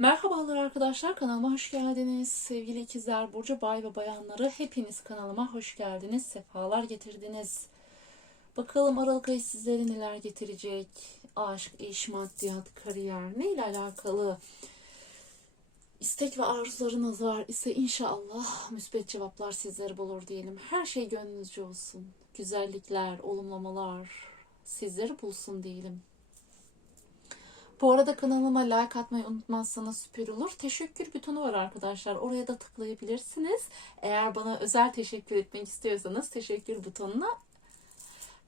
Merhabalar arkadaşlar kanalıma hoş geldiniz. Sevgili ikizler Burcu Bay ve Bayanları hepiniz kanalıma hoş geldiniz. Sefalar getirdiniz. Bakalım Aralık ayı sizlere neler getirecek? Aşk, iş, maddiyat, kariyer ne ile alakalı? İstek ve arzularınız var ise inşallah müspet cevaplar sizlere bulur diyelim. Her şey gönlünüzce olsun. Güzellikler, olumlamalar sizleri bulsun diyelim. Bu arada kanalıma like atmayı unutmazsanız süper olur. Teşekkür butonu var arkadaşlar. Oraya da tıklayabilirsiniz. Eğer bana özel teşekkür etmek istiyorsanız teşekkür butonuna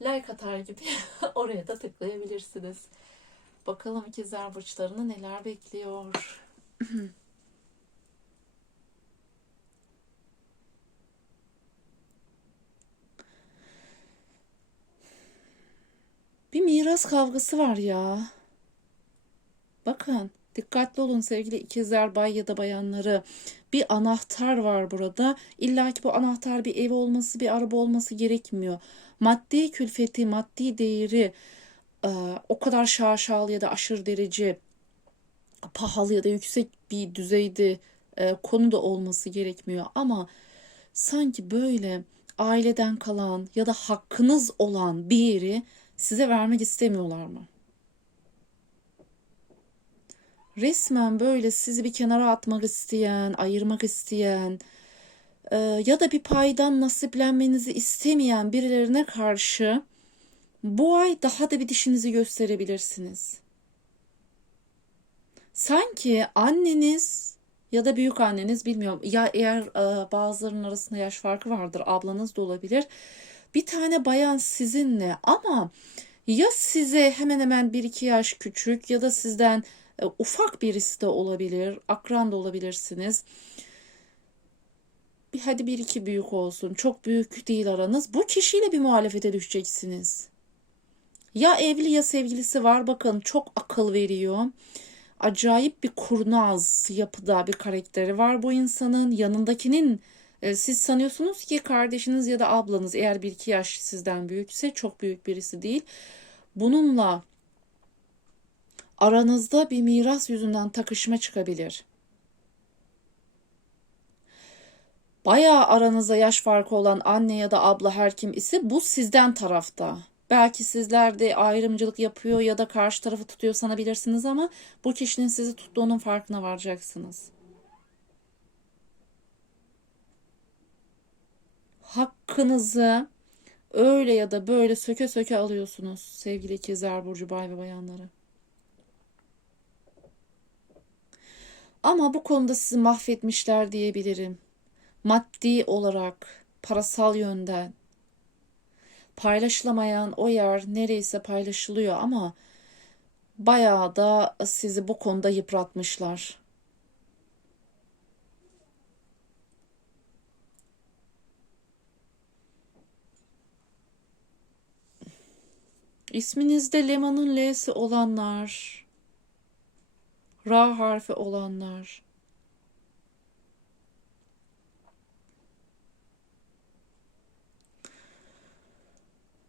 like atar gibi oraya da tıklayabilirsiniz. Bakalım ikizler burçlarını neler bekliyor. Bir miras kavgası var ya. Bakın dikkatli olun sevgili ikizler bay ya da bayanları. Bir anahtar var burada. İlla ki bu anahtar bir ev olması, bir araba olması gerekmiyor. Maddi külfeti, maddi değeri e, o kadar şaşalı ya da aşırı derece pahalı ya da yüksek bir düzeyde e, konu da olması gerekmiyor. Ama sanki böyle aileden kalan ya da hakkınız olan bir yeri size vermek istemiyorlar mı? Resmen böyle sizi bir kenara atmak isteyen, ayırmak isteyen e, ya da bir paydan nasiplenmenizi istemeyen birilerine karşı bu ay daha da bir dişinizi gösterebilirsiniz. Sanki anneniz ya da büyük anneniz bilmiyorum ya eğer e, bazılarının arasında yaş farkı vardır ablanız da olabilir. Bir tane bayan sizinle ama ya size hemen hemen bir iki yaş küçük ya da sizden e, ufak birisi de olabilir, akran da olabilirsiniz. Bir, hadi bir iki büyük olsun. Çok büyük değil aranız. Bu kişiyle bir muhalefete düşeceksiniz. Ya evli ya sevgilisi var. Bakın çok akıl veriyor. Acayip bir kurnaz yapıda bir karakteri var bu insanın. Yanındakinin e, siz sanıyorsunuz ki kardeşiniz ya da ablanız eğer bir iki yaş sizden büyükse çok büyük birisi değil. Bununla aranızda bir miras yüzünden takışma çıkabilir. Bayağı aranızda yaş farkı olan anne ya da abla her kim ise bu sizden tarafta. Belki sizler de ayrımcılık yapıyor ya da karşı tarafı tutuyor sanabilirsiniz ama bu kişinin sizi tuttuğunun farkına varacaksınız. Hakkınızı öyle ya da böyle söke söke alıyorsunuz sevgili ikizler burcu bay ve bayanları. Ama bu konuda sizi mahvetmişler diyebilirim. Maddi olarak, parasal yönden. Paylaşılamayan o yer nereyse paylaşılıyor ama bayağı da sizi bu konuda yıpratmışlar. İsminizde Leman'ın L'si olanlar, Ra harfi olanlar.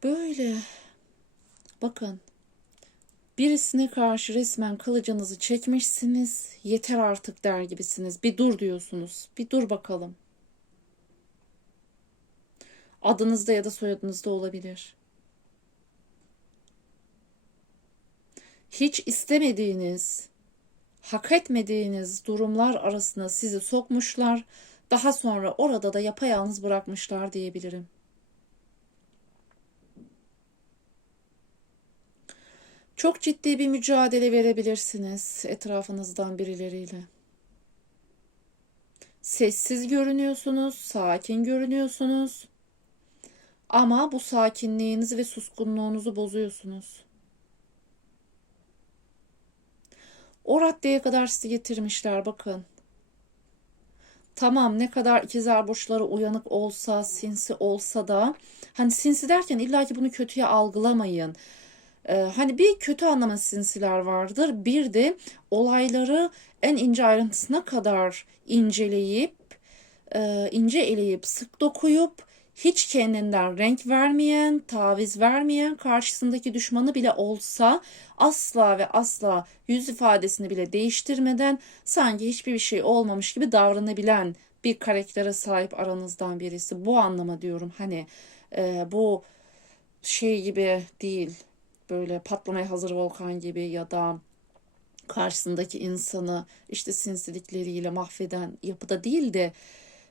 Böyle bakın birisine karşı resmen kılıcınızı çekmişsiniz. Yeter artık der gibisiniz. Bir dur diyorsunuz. Bir dur bakalım. Adınızda ya da soyadınızda olabilir. Hiç istemediğiniz hak etmediğiniz durumlar arasına sizi sokmuşlar. Daha sonra orada da yapayalnız bırakmışlar diyebilirim. Çok ciddi bir mücadele verebilirsiniz etrafınızdan birileriyle. Sessiz görünüyorsunuz, sakin görünüyorsunuz. Ama bu sakinliğinizi ve suskunluğunuzu bozuyorsunuz. O raddeye kadar sizi getirmişler bakın. Tamam ne kadar ikizler burçları uyanık olsa, sinsi olsa da hani sinsi derken illa ki bunu kötüye algılamayın. Ee, hani bir kötü anlama sinsiler vardır. Bir de olayları en ince ayrıntısına kadar inceleyip, e, ince eleyip, sık dokuyup hiç kendinden renk vermeyen, taviz vermeyen, karşısındaki düşmanı bile olsa asla ve asla yüz ifadesini bile değiştirmeden sanki hiçbir şey olmamış gibi davranabilen bir karaktere sahip aranızdan birisi. Bu anlama diyorum. Hani e, bu şey gibi değil. Böyle patlamaya hazır volkan gibi ya da karşısındaki insanı işte sinsilikleriyle mahveden yapıda değil de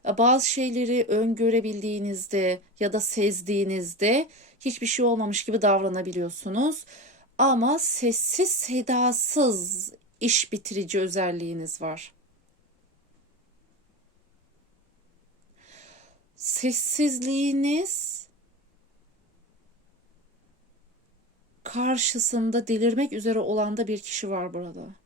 bazı şeyleri öngörebildiğinizde ya da sezdiğinizde hiçbir şey olmamış gibi davranabiliyorsunuz. Ama sessiz sedasız iş bitirici özelliğiniz var. Sessizliğiniz karşısında delirmek üzere olan da bir kişi var burada.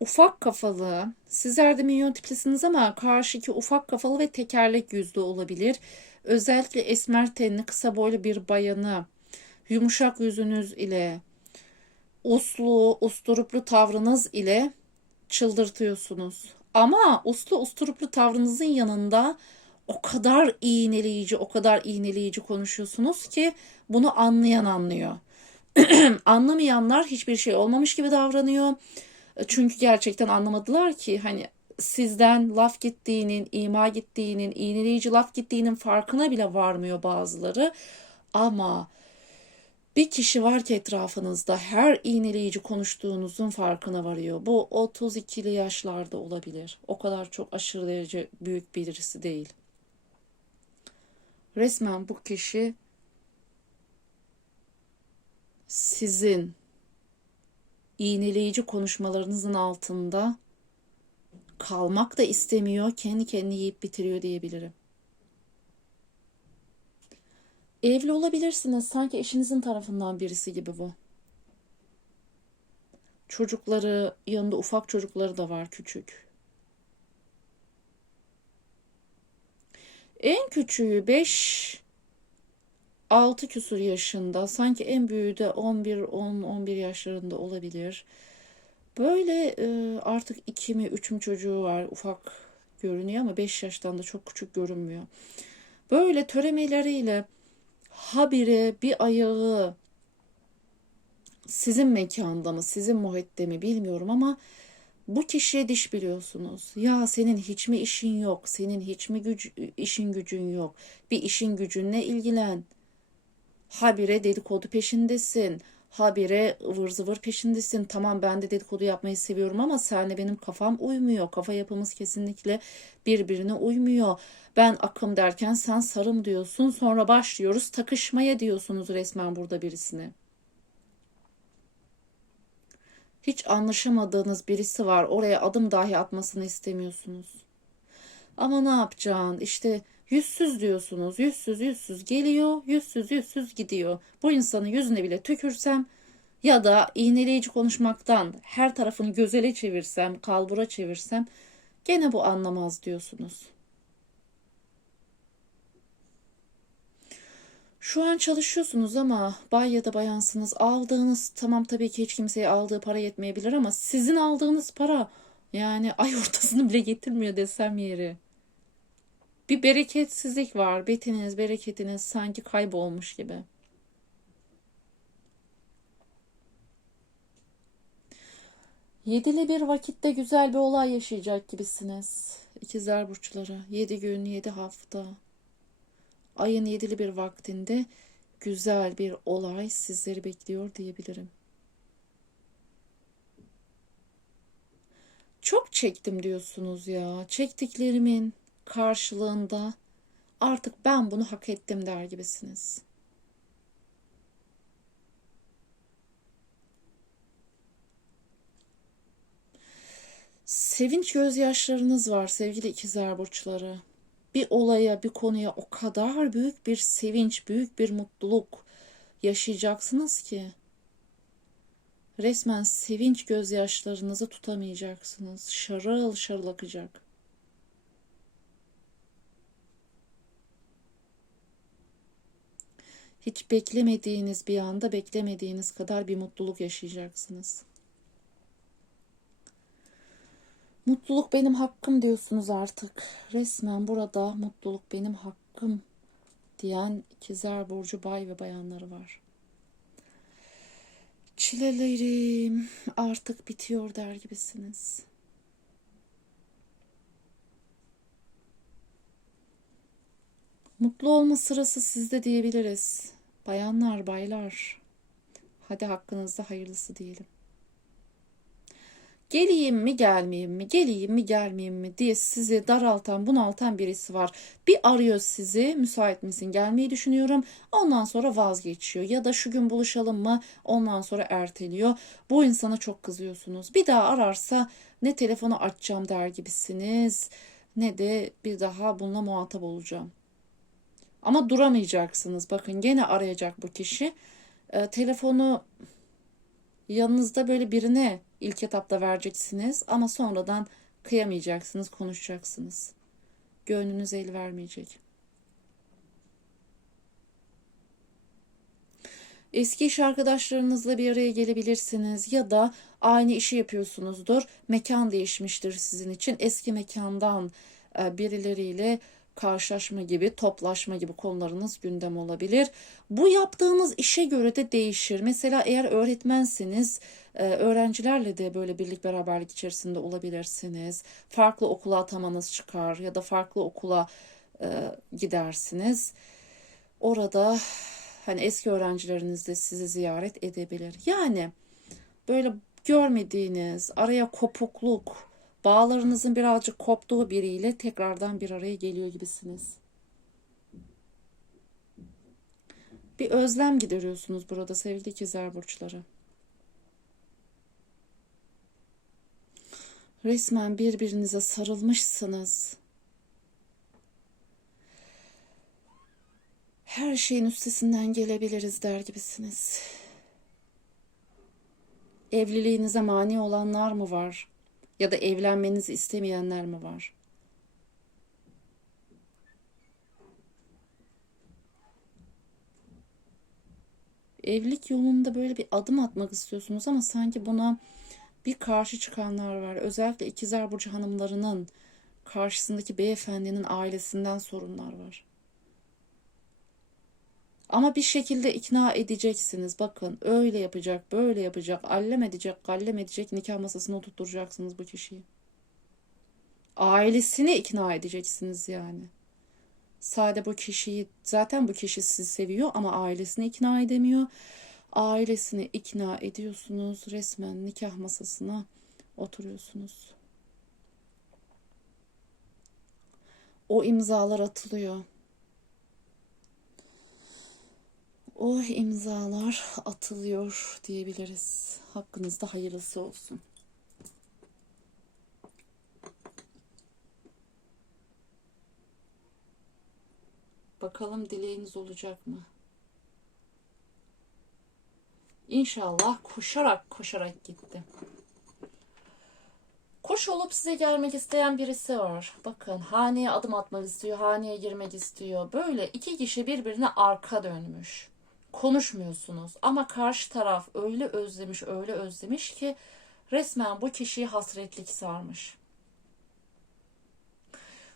Ufak kafalı, sizler de minyon tiplisiniz ama karşıki ufak kafalı ve tekerlek yüzlü olabilir. Özellikle esmer tenli, kısa boylu bir bayanı yumuşak yüzünüz ile, uslu, usturuplu tavrınız ile çıldırtıyorsunuz. Ama uslu, usturuplu tavrınızın yanında o kadar iğneleyici, o kadar iğneleyici konuşuyorsunuz ki bunu anlayan anlıyor. Anlamayanlar hiçbir şey olmamış gibi davranıyor çünkü gerçekten anlamadılar ki hani sizden laf gittiğinin, ima gittiğinin, iğneleyici laf gittiğinin farkına bile varmıyor bazıları. Ama bir kişi var ki etrafınızda her iğneleyici konuştuğunuzun farkına varıyor. Bu 32'li yaşlarda olabilir. O kadar çok aşırı derece büyük birisi değil. Resmen bu kişi sizin iğneleyici konuşmalarınızın altında kalmak da istemiyor, kendi kendini yiyip bitiriyor diyebilirim. Evli olabilirsiniz. Sanki eşinizin tarafından birisi gibi bu. Çocukları, yanında ufak çocukları da var küçük. En küçüğü 5 6 küsur yaşında sanki en büyüğü de 11 10 11 yaşlarında olabilir. Böyle e, artık 2 mi 3 mü çocuğu var ufak görünüyor ama 5 yaştan da çok küçük görünmüyor. Böyle töremeleriyle habire bir ayağı sizin mekanda mı sizin muhitte mi bilmiyorum ama bu kişiye diş biliyorsunuz. Ya senin hiç mi işin yok? Senin hiç mi güc işin gücün yok? Bir işin gücünle ilgilen habire dedikodu peşindesin. Habire ıvır zıvır peşindesin. Tamam ben de dedikodu yapmayı seviyorum ama senle benim kafam uymuyor. Kafa yapımız kesinlikle birbirine uymuyor. Ben akım derken sen sarım diyorsun. Sonra başlıyoruz takışmaya diyorsunuz resmen burada birisine. Hiç anlaşamadığınız birisi var. Oraya adım dahi atmasını istemiyorsunuz. Ama ne yapacaksın? İşte Yüzsüz diyorsunuz. Yüzsüz yüzsüz geliyor. Yüzsüz yüzsüz gidiyor. Bu insanın yüzüne bile tükürsem ya da iğneleyici konuşmaktan her tarafını gözele çevirsem, kalbura çevirsem gene bu anlamaz diyorsunuz. Şu an çalışıyorsunuz ama bay ya da bayansınız. Aldığınız tamam tabii ki hiç kimseye aldığı para yetmeyebilir ama sizin aldığınız para yani ay ortasını bile getirmiyor desem yeri. Bir bereketsizlik var. Betiniz, bereketiniz sanki kaybolmuş gibi. Yedili bir vakitte güzel bir olay yaşayacak gibisiniz. İkizler burçları. Yedi gün, yedi hafta. Ayın yedili bir vaktinde güzel bir olay sizleri bekliyor diyebilirim. Çok çektim diyorsunuz ya. Çektiklerimin karşılığında artık ben bunu hak ettim der gibisiniz. Sevinç gözyaşlarınız var sevgili ikizler burçları. Bir olaya, bir konuya o kadar büyük bir sevinç, büyük bir mutluluk yaşayacaksınız ki resmen sevinç gözyaşlarınızı tutamayacaksınız. Şarıl şarıl akacak. Hiç beklemediğiniz bir anda beklemediğiniz kadar bir mutluluk yaşayacaksınız. Mutluluk benim hakkım diyorsunuz artık. Resmen burada mutluluk benim hakkım diyen ikizler burcu bay ve bayanları var. Çilelerim artık bitiyor der gibisiniz. Mutlu olma sırası sizde diyebiliriz. Bayanlar, baylar. Hadi hakkınızda hayırlısı diyelim. Geleyim mi gelmeyeyim mi geleyim mi gelmeyeyim mi diye sizi daraltan bunaltan birisi var. Bir arıyor sizi müsait misin gelmeyi düşünüyorum ondan sonra vazgeçiyor ya da şu gün buluşalım mı ondan sonra erteliyor. Bu insana çok kızıyorsunuz. Bir daha ararsa ne telefonu açacağım der gibisiniz ne de bir daha bununla muhatap olacağım. Ama duramayacaksınız. Bakın gene arayacak bu kişi. E, telefonu yanınızda böyle birine ilk etapta vereceksiniz ama sonradan kıyamayacaksınız, konuşacaksınız. Gönlünüz el vermeyecek. Eski iş arkadaşlarınızla bir araya gelebilirsiniz ya da aynı işi yapıyorsunuzdur. Mekan değişmiştir sizin için. Eski mekandan e, birileriyle karşılaşma gibi, toplaşma gibi konularınız gündem olabilir. Bu yaptığınız işe göre de değişir. Mesela eğer öğretmenseniz e, öğrencilerle de böyle birlik beraberlik içerisinde olabilirsiniz. Farklı okula atamanız çıkar ya da farklı okula e, gidersiniz. Orada hani eski öğrencileriniz de sizi ziyaret edebilir. Yani böyle görmediğiniz, araya kopukluk, bağlarınızın birazcık koptuğu biriyle tekrardan bir araya geliyor gibisiniz. Bir özlem gideriyorsunuz burada sevgili ikizler burçları. Resmen birbirinize sarılmışsınız. Her şeyin üstesinden gelebiliriz der gibisiniz. Evliliğinize mani olanlar mı var? Ya da evlenmenizi istemeyenler mi var? Evlilik yolunda böyle bir adım atmak istiyorsunuz ama sanki buna bir karşı çıkanlar var. Özellikle ikizler burcu hanımlarının karşısındaki beyefendinin ailesinden sorunlar var. Ama bir şekilde ikna edeceksiniz. Bakın öyle yapacak, böyle yapacak, allem edecek, gallem edecek nikah masasına oturtacaksınız bu kişiyi. Ailesini ikna edeceksiniz yani. Sade bu kişiyi, zaten bu kişi sizi seviyor ama ailesini ikna edemiyor. Ailesini ikna ediyorsunuz. Resmen nikah masasına oturuyorsunuz. O imzalar atılıyor. O imzalar atılıyor diyebiliriz. Hakkınızda hayırlısı olsun. Bakalım dileğiniz olacak mı? İnşallah koşarak koşarak gitti. Koş olup size gelmek isteyen birisi var. Bakın haneye adım atmak istiyor, haneye girmek istiyor. Böyle iki kişi birbirine arka dönmüş konuşmuyorsunuz ama karşı taraf öyle özlemiş öyle özlemiş ki resmen bu kişiyi hasretlik sarmış.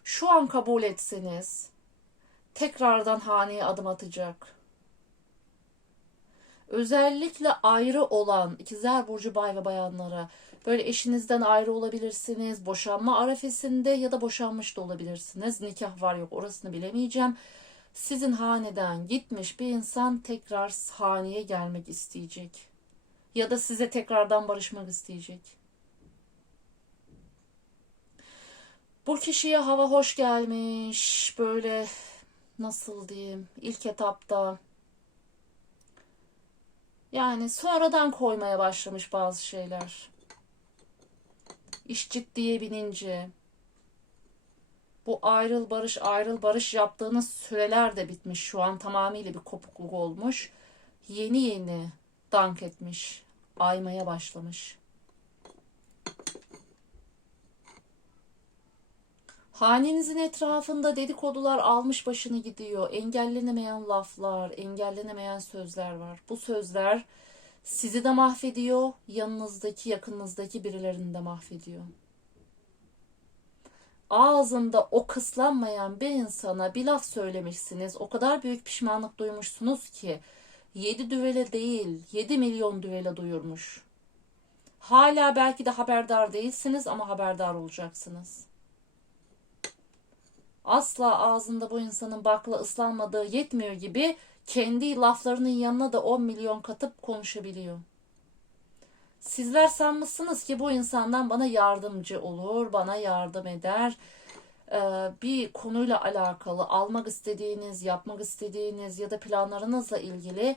Şu an kabul etseniz tekrardan haneye adım atacak. Özellikle ayrı olan ikizler burcu bay ve bayanlara böyle eşinizden ayrı olabilirsiniz. Boşanma arefesinde ya da boşanmış da olabilirsiniz. Nikah var yok orasını bilemeyeceğim sizin haneden gitmiş bir insan tekrar haneye gelmek isteyecek. Ya da size tekrardan barışmak isteyecek. Bu kişiye hava hoş gelmiş. Böyle nasıl diyeyim ilk etapta yani sonradan koymaya başlamış bazı şeyler. İş ciddiye binince bu ayrıl barış ayrıl barış yaptığınız süreler de bitmiş. Şu an tamamıyla bir kopukluk olmuş. Yeni yeni dank etmiş. Aymaya başlamış. Hanenizin etrafında dedikodular almış başını gidiyor. Engellenemeyen laflar, engellenemeyen sözler var. Bu sözler sizi de mahvediyor, yanınızdaki, yakınınızdaki birilerini de mahvediyor. Ağzında o kıslanmayan bir insana bir laf söylemişsiniz. O kadar büyük pişmanlık duymuşsunuz ki 7 düvele değil 7 milyon düvele duyurmuş. Hala belki de haberdar değilsiniz ama haberdar olacaksınız. Asla ağzında bu insanın bakla ıslanmadığı yetmiyor gibi kendi laflarının yanına da 10 milyon katıp konuşabiliyor. Sizler sanmışsınız ki bu insandan bana yardımcı olur, bana yardım eder. Ee, bir konuyla alakalı almak istediğiniz, yapmak istediğiniz ya da planlarınızla ilgili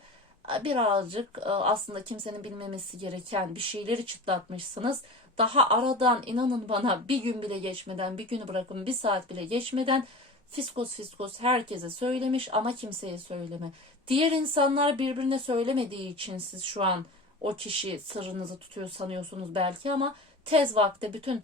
e, birazcık e, aslında kimsenin bilmemesi gereken bir şeyleri çıtlatmışsınız. Daha aradan inanın bana bir gün bile geçmeden, bir günü bırakın bir saat bile geçmeden fiskos fiskos herkese söylemiş ama kimseye söyleme. Diğer insanlar birbirine söylemediği için siz şu an o kişi sırrınızı tutuyor sanıyorsunuz belki ama tez vakte bütün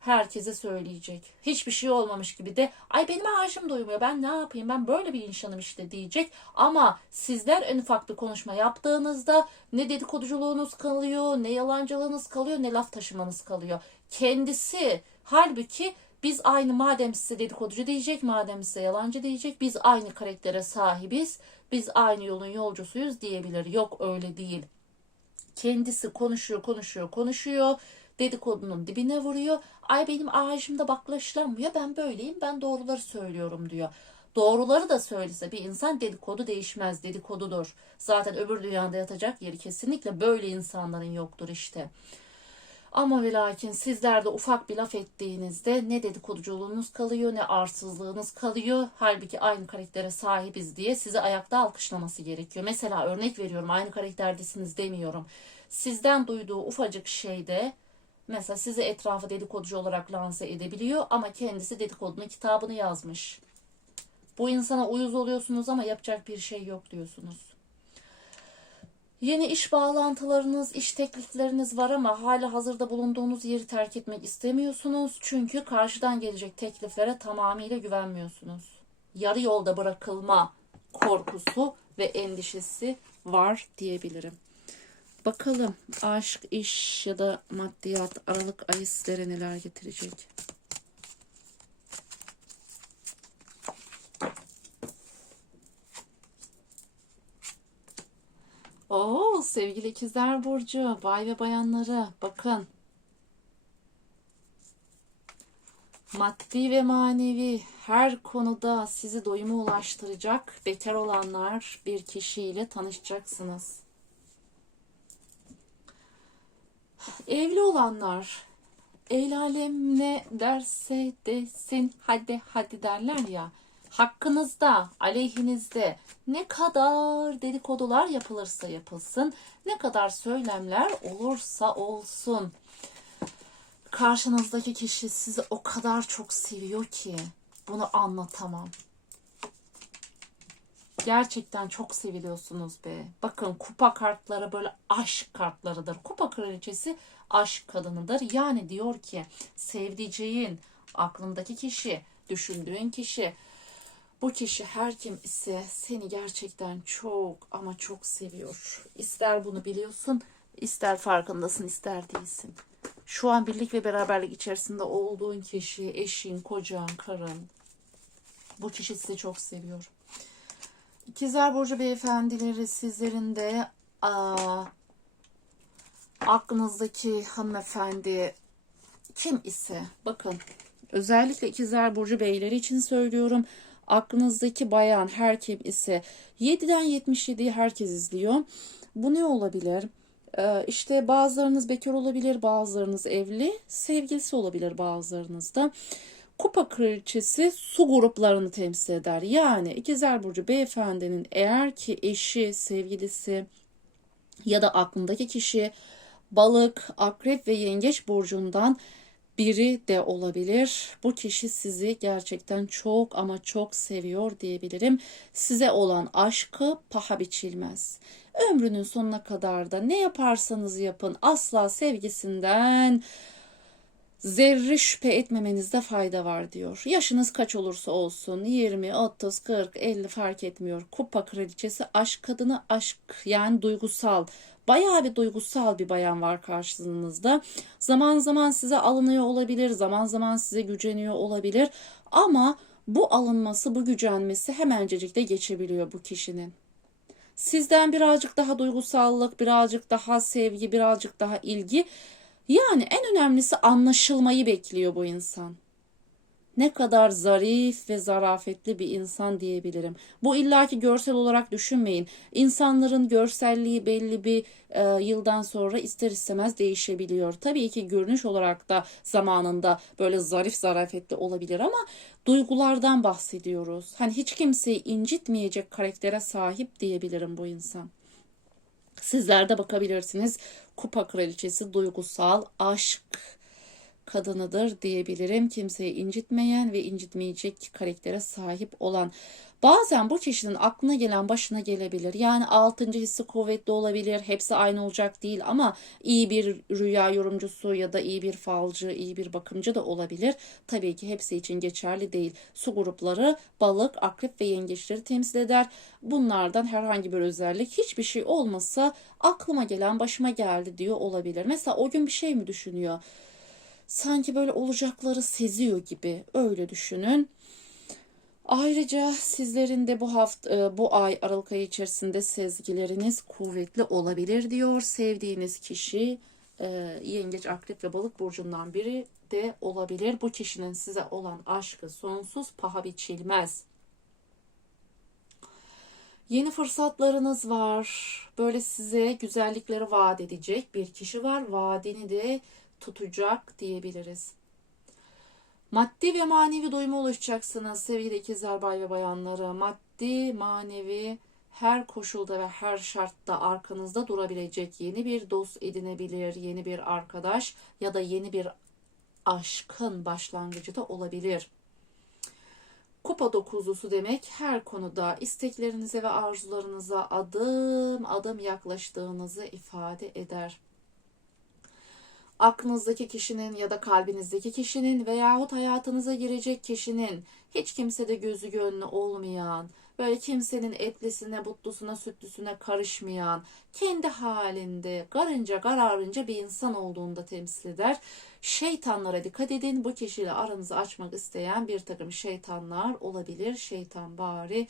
herkese söyleyecek. Hiçbir şey olmamış gibi de ay benim ağacım duymuyor ben ne yapayım ben böyle bir insanım işte diyecek. Ama sizler en ufak bir konuşma yaptığınızda ne dedikoduculuğunuz kalıyor ne yalancılığınız kalıyor ne laf taşımanız kalıyor. Kendisi halbuki biz aynı madem size dedikoducu diyecek madem size yalancı diyecek biz aynı karaktere sahibiz biz aynı yolun yolcusuyuz diyebilir. Yok öyle değil. Kendisi konuşuyor, konuşuyor, konuşuyor. Dedikodunun dibine vuruyor. Ay benim ağacımda baklaşlanmıyor. Ben böyleyim. Ben doğruları söylüyorum diyor. Doğruları da söylese bir insan dedikodu değişmez. Dedikodudur. Zaten öbür dünyada yatacak yeri kesinlikle böyle insanların yoktur işte. Ama ve lakin sizler ufak bir laf ettiğinizde ne dedikoduculuğunuz kalıyor ne arsızlığınız kalıyor. Halbuki aynı karaktere sahibiz diye sizi ayakta alkışlaması gerekiyor. Mesela örnek veriyorum aynı karakterdesiniz demiyorum. Sizden duyduğu ufacık şeyde mesela sizi etrafı dedikoducu olarak lanse edebiliyor ama kendisi dedikodunun kitabını yazmış. Bu insana uyuz oluyorsunuz ama yapacak bir şey yok diyorsunuz. Yeni iş bağlantılarınız, iş teklifleriniz var ama hala hazırda bulunduğunuz yeri terk etmek istemiyorsunuz. Çünkü karşıdan gelecek tekliflere tamamıyla güvenmiyorsunuz. Yarı yolda bırakılma korkusu ve endişesi var diyebilirim. Bakalım aşk, iş ya da maddiyat Aralık ayı sizlere neler getirecek? Oo sevgili ikizler burcu, bay ve bayanları bakın. Maddi ve manevi her konuda sizi doyuma ulaştıracak bekar olanlar bir kişiyle tanışacaksınız. Evli olanlar el alem ne derse desin hadi hadi derler ya hakkınızda, aleyhinizde ne kadar dedikodular yapılırsa yapılsın, ne kadar söylemler olursa olsun. Karşınızdaki kişi sizi o kadar çok seviyor ki bunu anlatamam. Gerçekten çok seviliyorsunuz be. Bakın kupa kartları böyle aşk kartlarıdır. Kupa kraliçesi aşk kadınıdır. Yani diyor ki sevdiceğin, aklındaki kişi, düşündüğün kişi, bu kişi her kim ise seni gerçekten çok ama çok seviyor. İster bunu biliyorsun, ister farkındasın, ister değilsin. Şu an birlik ve beraberlik içerisinde olduğun kişi, eşin, kocan, karın. Bu kişi sizi çok seviyor. İkizler Burcu beyefendileri sizlerin de aa, aklınızdaki hanımefendi kim ise bakın özellikle ikizler Burcu beyleri için söylüyorum aklınızdaki bayan her kim ise 7'den 77'yi herkes izliyor. Bu ne olabilir? Ee, işte bazılarınız bekar olabilir, bazılarınız evli, sevgilisi olabilir bazılarınızda. Kupa kraliçesi su gruplarını temsil eder. Yani ikizler burcu beyefendinin eğer ki eşi, sevgilisi ya da aklındaki kişi balık, akrep ve yengeç burcundan biri de olabilir. Bu kişi sizi gerçekten çok ama çok seviyor diyebilirim. Size olan aşkı paha biçilmez. Ömrünün sonuna kadar da ne yaparsanız yapın asla sevgisinden zerre şüphe etmemenizde fayda var diyor. Yaşınız kaç olursa olsun 20, 30, 40, 50 fark etmiyor. Kupa kraliçesi aşk kadını aşk yani duygusal Bayağı bir duygusal bir bayan var karşınızda. Zaman zaman size alınıyor olabilir, zaman zaman size güceniyor olabilir. Ama bu alınması, bu gücenmesi hemencecik de geçebiliyor bu kişinin. Sizden birazcık daha duygusallık, birazcık daha sevgi, birazcık daha ilgi. Yani en önemlisi anlaşılmayı bekliyor bu insan. Ne kadar zarif ve zarafetli bir insan diyebilirim. Bu illaki görsel olarak düşünmeyin. İnsanların görselliği belli bir e, yıldan sonra ister istemez değişebiliyor. Tabii ki görünüş olarak da zamanında böyle zarif zarafetli olabilir ama duygulardan bahsediyoruz. Hani hiç kimseyi incitmeyecek karaktere sahip diyebilirim bu insan. Sizler de bakabilirsiniz. Kupa kraliçesi duygusal, aşk kadınıdır diyebilirim. Kimseyi incitmeyen ve incitmeyecek karaktere sahip olan. Bazen bu kişinin aklına gelen başına gelebilir. Yani altıncı hissi kuvvetli olabilir. Hepsi aynı olacak değil ama iyi bir rüya yorumcusu ya da iyi bir falcı, iyi bir bakımcı da olabilir. Tabii ki hepsi için geçerli değil. Su grupları balık, akrep ve yengeçleri temsil eder. Bunlardan herhangi bir özellik hiçbir şey olmasa aklıma gelen başıma geldi diyor olabilir. Mesela o gün bir şey mi düşünüyor? Sanki böyle olacakları seziyor gibi öyle düşünün. Ayrıca sizlerin de bu hafta e, bu ay Aralık ayı içerisinde sezgileriniz kuvvetli olabilir diyor. Sevdiğiniz kişi e, yengeç, akrep ve balık burcundan biri de olabilir. Bu kişinin size olan aşkı sonsuz, paha biçilmez. Yeni fırsatlarınız var. Böyle size güzellikleri vaat edecek bir kişi var. Vaadini de tutacak diyebiliriz. Maddi ve manevi doyuma ulaşacaksınız sevgili ikizler bay ve bayanları. Maddi, manevi her koşulda ve her şartta arkanızda durabilecek yeni bir dost edinebilir, yeni bir arkadaş ya da yeni bir aşkın başlangıcı da olabilir. Kupa dokuzlusu demek her konuda isteklerinize ve arzularınıza adım adım yaklaştığınızı ifade eder aklınızdaki kişinin ya da kalbinizdeki kişinin veyahut hayatınıza girecek kişinin hiç kimsede gözü gönlü olmayan, böyle kimsenin etlisine, butlusuna, sütlüsüne karışmayan, kendi halinde, garınca kararınca bir insan olduğunu da temsil eder. Şeytanlara dikkat edin. Bu kişiyle aranızı açmak isteyen bir takım şeytanlar olabilir. Şeytan bari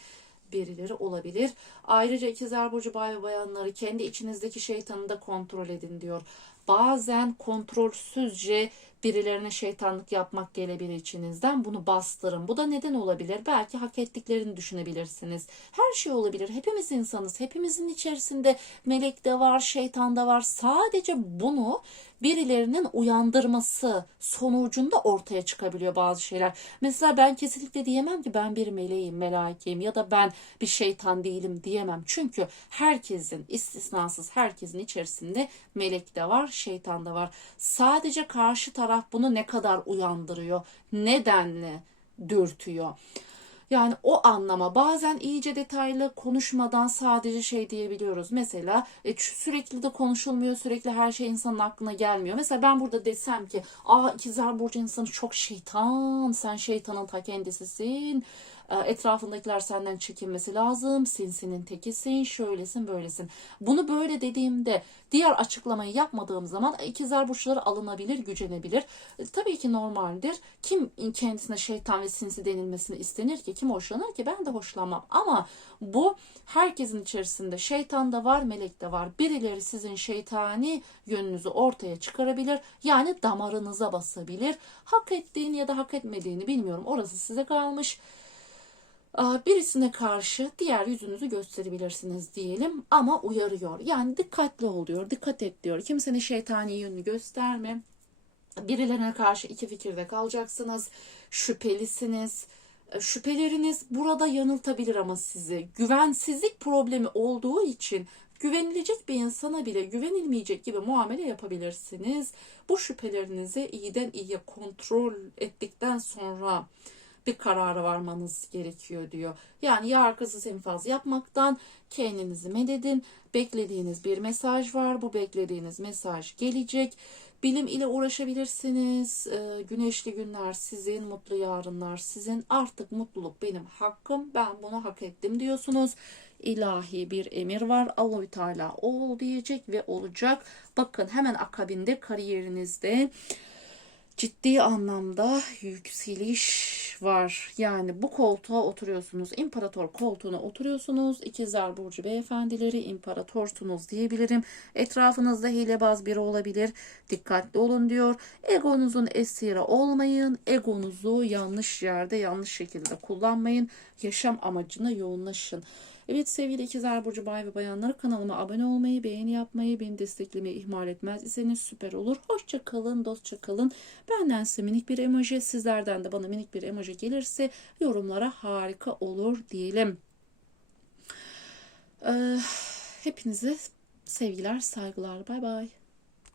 birileri olabilir. Ayrıca ikizler burcu bay ve bayanları kendi içinizdeki şeytanı da kontrol edin diyor bazen kontrolsüzce birilerine şeytanlık yapmak gelebilir içinizden. Bunu bastırın. Bu da neden olabilir? Belki hak ettiklerini düşünebilirsiniz. Her şey olabilir. Hepimiz insanız. Hepimizin içerisinde melek de var, şeytan da var. Sadece bunu birilerinin uyandırması sonucunda ortaya çıkabiliyor bazı şeyler. Mesela ben kesinlikle diyemem ki ben bir meleğim, melaikeyim ya da ben bir şeytan değilim diyemem. Çünkü herkesin istisnasız herkesin içerisinde melek de var, şeytan da var. Sadece karşı taraf bunu ne kadar uyandırıyor, nedenle dürtüyor. Yani o anlama bazen iyice detaylı konuşmadan sadece şey diyebiliyoruz. Mesela e, sürekli de konuşulmuyor, sürekli her şey insanın aklına gelmiyor. Mesela ben burada desem ki, "Aa ikizler burcu insanı çok şeytan, sen şeytanın ta kendisisin." E, etrafındakiler senden çekinmesi lazım. Sinsinin tekisin, şöylesin, böylesin. Bunu böyle dediğimde diğer açıklamayı yapmadığım zaman ikizler burçları alınabilir, gücenebilir. E, tabii ki normaldir. Kim kendisine şeytan ve sinsi denilmesini istenir ki? Kim hoşlanır ki? Ben de hoşlanmam. Ama bu herkesin içerisinde şeytan da var, melek de var. Birileri sizin şeytani yönünüzü ortaya çıkarabilir. Yani damarınıza basabilir. Hak ettiğini ya da hak etmediğini bilmiyorum. Orası size kalmış birisine karşı diğer yüzünüzü gösterebilirsiniz diyelim ama uyarıyor. Yani dikkatli oluyor, dikkat et diyor. Kimsenin şeytani yönünü gösterme. Birilerine karşı iki fikirde kalacaksınız. Şüphelisiniz. E, şüpheleriniz burada yanıltabilir ama sizi. Güvensizlik problemi olduğu için güvenilecek bir insana bile güvenilmeyecek gibi muamele yapabilirsiniz. Bu şüphelerinizi iyiden iyiye kontrol ettikten sonra bir karara varmanız gerekiyor diyor. Yani yargısız infaz yapmaktan kendinizi mededin. Beklediğiniz bir mesaj var. Bu beklediğiniz mesaj gelecek. Bilim ile uğraşabilirsiniz. Ee, güneşli günler sizin, mutlu yarınlar sizin. Artık mutluluk benim hakkım. Ben bunu hak ettim diyorsunuz. ilahi bir emir var. Allahü Teala ol diyecek ve olacak. Bakın hemen akabinde kariyerinizde ciddi anlamda yükseliş var. Yani bu koltuğa oturuyorsunuz. İmparator koltuğuna oturuyorsunuz. İkizler Burcu beyefendileri imparatorsunuz diyebilirim. Etrafınızda hilebaz biri olabilir. Dikkatli olun diyor. Egonuzun esiri olmayın. Egonuzu yanlış yerde yanlış şekilde kullanmayın. Yaşam amacına yoğunlaşın. Evet sevgili ikizler burcu bay ve bayanlar kanalıma abone olmayı, beğeni yapmayı, beni desteklemeyi ihmal etmez iseniz süper olur. Hoşça kalın, dostça kalın. Benden size minik bir emoji, sizlerden de bana minik bir emoji gelirse yorumlara harika olur diyelim. Ee, hepinize sevgiler, saygılar. Bay bay.